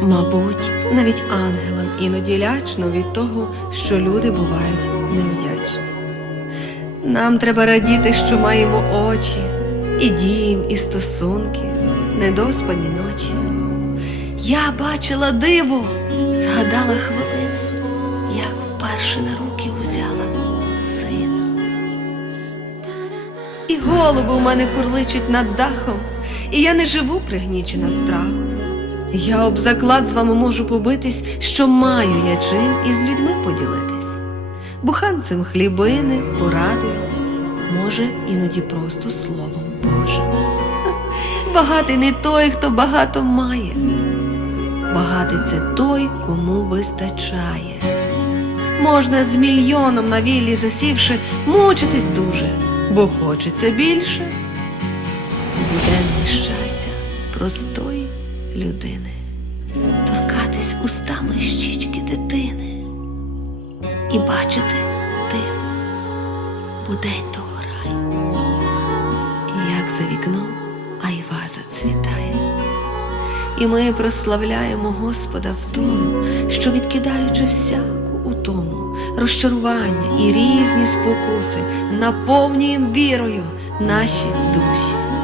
Мабуть, навіть ангелам іноді лячно від того, що люди бувають невдячні. Нам треба радіти, що маємо очі, і дім, і стосунки, недоспані ночі. Я бачила диво, згадала хвилини, як вперше на руки узяла сина. І голуби в мене курличуть над дахом, і я не живу пригнічена страхом. Я об заклад з вами можу побитись, що маю я чим із людьми поділитись. Буханцем хлібини, порадою, може, іноді просто словом Божим. Багатий не той, хто багато має. Багатий це той, кому вистачає. Можна з мільйоном на віллі засівши, мучитись дуже, бо хочеться більше. Буденне щастя простої людини, торкатись устами щічки дитини і бачити диво, будень того рай, як за вікном айва зацвітає. І ми прославляємо Господа в тому, що відкидаючи всяку утому, розчарування і різні спокуси, наповнюємо вірою наші душі.